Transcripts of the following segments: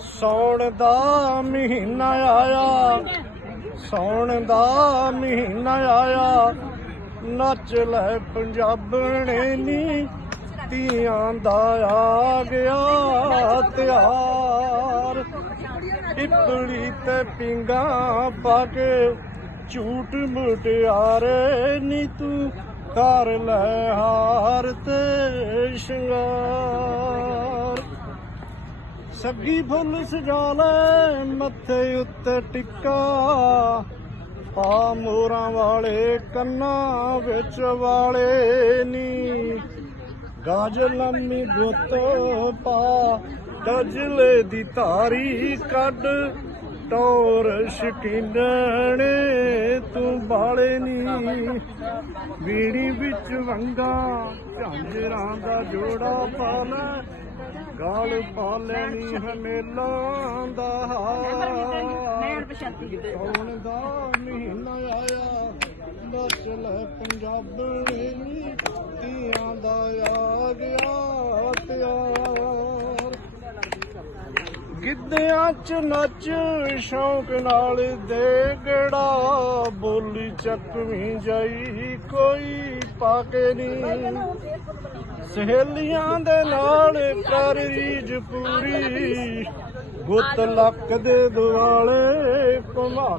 ਸੌਣ ਦਾ ਮਹੀਨਾ ਆਇਆ, ਸੌਣ ਦਾ ਮਹੀਨਾ ਆਇਆ। ਨੱਚ ਲੈ ਪੰਜਾਬਣੇ ਨੀ ਧੀਆਂ ਦਾ ਆ ਗਿਆ ਤਿਆਰ। ਇਪੜੀ ਤੇ ਪਿੰਗਾ ਪਾ ਕੇ ਝੂਠ ਮੁਟਿਆਰੇ ਨੀ ਤੂੰ ਕਰ ਲੈ ਹਾਰ ਤੇ ਸ਼ਿੰਗਾਰ। ਸੱਗੀ ਫੁੱਲ ਸਜਾ ਲੈ ਮੱਥੇ ਉੱਤੇ ਟਿੱਕਾ। ਪਾ ਮੋਰਾਂ ਵਾਲੇ ਕੰਨਾਂ ਵਿੱਚ ਵਾਲੇ ਨੀ। ਗਾਜ ਲੰਮੀ ਗੁੱਤ ਪਾ, ਗਜਲੇ ਦੀ ਧਾਰੀ ਕੱਢ। ਟੋਰ ਸ਼ਕੀਨਣੇ, ਤੂੰ ਬਾਲੇ ਨੀ। ਬੀੜੀ ਵਿੱਚ ਵੰਗਾ, ਝਾਂਜਰਾਂ ਦਾ ਜੋੜਾ ਪਾ ਲੈ। ਗਾਲ ਪਾ ਲੈਣੀ ਹਮੇਲਾਂ ਦਾ ਕੌਣ ਦਾ ਮਹੀਨਾ ਆਇਆ? ਨੱਚ ਲੈ ਪੰਜਾਬਣੇ ਨੀ ਤੀਆਂ ਦਾ ਆ ਗਿਆ ਤਿਆਰ। ਗਿੱਧਿਆਂ ਚ ਨੱਚ ਸ਼ੌਂਕ ਨਾਲ ਦੇ ਗੜਾ ਬੋਲੀ ਚੱਕਵੀਂ ਜਾਈ ਕੋਈ ਪਾ ਕੇ ਨਹੀਂ ਸਹੇਲੀਆਂ ਦੇ ਨਾਲ ਕਰ ਰੀਜ ਪੂਰੀ। ਗੁੱਤ ਲੱਕ ਦੇ ਦੁਆਲੇ ਘੁਮਾ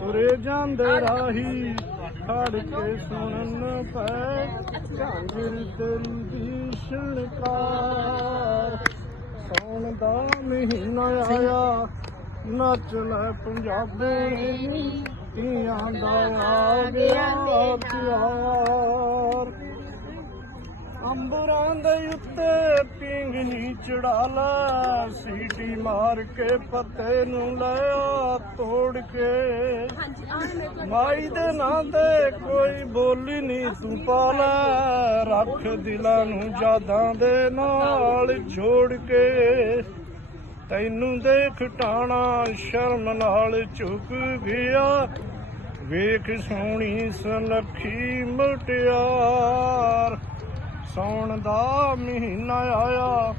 ਤੁਰੇ ਜਾਂਦੇ ਰਾਹੀ, ਖੜ ਕੇ ਸੁਣਨ ਪੈ। ਝਾਂਜਰ ਤੇਰੀ ਦੀ ਛਣਕਾਰ ਸੌਣ ਦਾ ਮਹੀਨਾ ਆਇਆ, ਨੱਚ ਲੈ ਪੰਜਾਬੀ। ਤੀਆਂ ਦਾ ਆ ਗਿਆ ਪਿਆਰ ਅੰਬਰਾਂ ਦੇ ਉੱਤੇ ਪਿੰਗਨੀ ਚੜਾ ਲੈ ਸੀਟੀ ਮਾਰ ਕੇ ਪੱਤੇ ਨੂੰ ਲਿਆ ਤੋੜ ਕੇ। ਮਾਈ ਦੇ ਨਾਂ ਤੇ ਕੋਈ ਬੋਲੀ ਨਹੀਂ ਤੂੰ ਪਾ ਲੈ ਰੱਖ ਦਿਲਾਂ ਨੂੰ ਯਾਦਾਂ ਦੇ ਨਾਲ ਜੋੜ ਕੇ। ਤੈਨੂੰ ਦੇਖ ਟਾਣਾ ਸ਼ਰਮ ਨਾਲ ਝੁਕ ਗਿਆ ਵੇਖ ਸੋਹਣੀ ਸੁਨੱਖੀ ਮੁਟਿਆਰ। ਸੌਣ ਦਾ ਮਹੀਨਾ ਆਇਆ,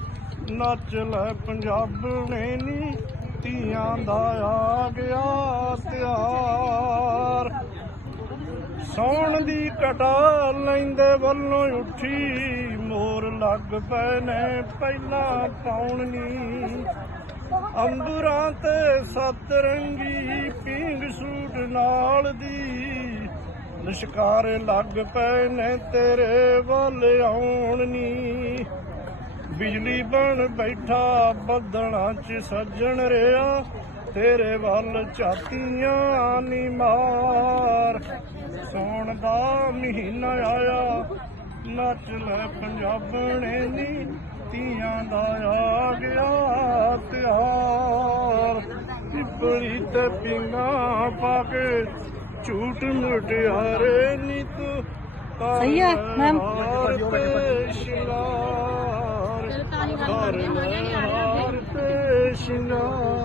ਨੱਚ ਲੈ ਪੰਜਾਬਣੇ ਨੀ ਤੀਆਂ ਦਾ ਆ ਗਿਆ ਤਿਆਰ। ਸੌਣ ਦੀ ਕਟਾ ਲੈਂਦੇ ਵੱਲੋਂ ਉੱਠੀ, ਮੋਰ ਲੱਗ ਪਏ ਨੇ ਪਹਿਲਾਂ ਪਾਉਣ। ਨੀ ਅੰਬਰਾਂ ਤੇ ਸਤਰੰਗੀ ਪਿੰਗ ਸੂਟ ਨਾਲ ਦੀ ਲਿਸ਼ਕਾਰ ਲੱਗ ਪਏ ਨੇ ਤੇਰੇ ਵੱਲ ਆਉਣ ਨੀ। ਬਿਜਲੀ ਬਣ ਬੈਠਾ, ਬੱਦਲਾਂ 'ਚ ਸੱਜਣ ਰਿਆ। ਤੇਰੇ ਵੱਲ ਝਾਤੀਆਂ ਨੀ ਮਾਰ। ਸੌਣ ਦਾ ਮਹੀਨਾ ਆਇਆ, ਨੱਚ ਲੈ ਪੰਜਾਬਣੇ ਨੀ ਤੀਆਂ ਦਾ ਆ ਗਿਆ ਤਿਆਰ ਪਿਪਲੀ ਤੇ ਪਿੰਗਾ ਪਾ ਕੇ ਝੂਠ ਮੁਟਿਆਰੇ ਨੀ ਤੂੰ ਸਹੀ ਹੈ, ਮੈਮ। ਹਾਰ ਤੇ ਸ਼ਿੰਗਾਰ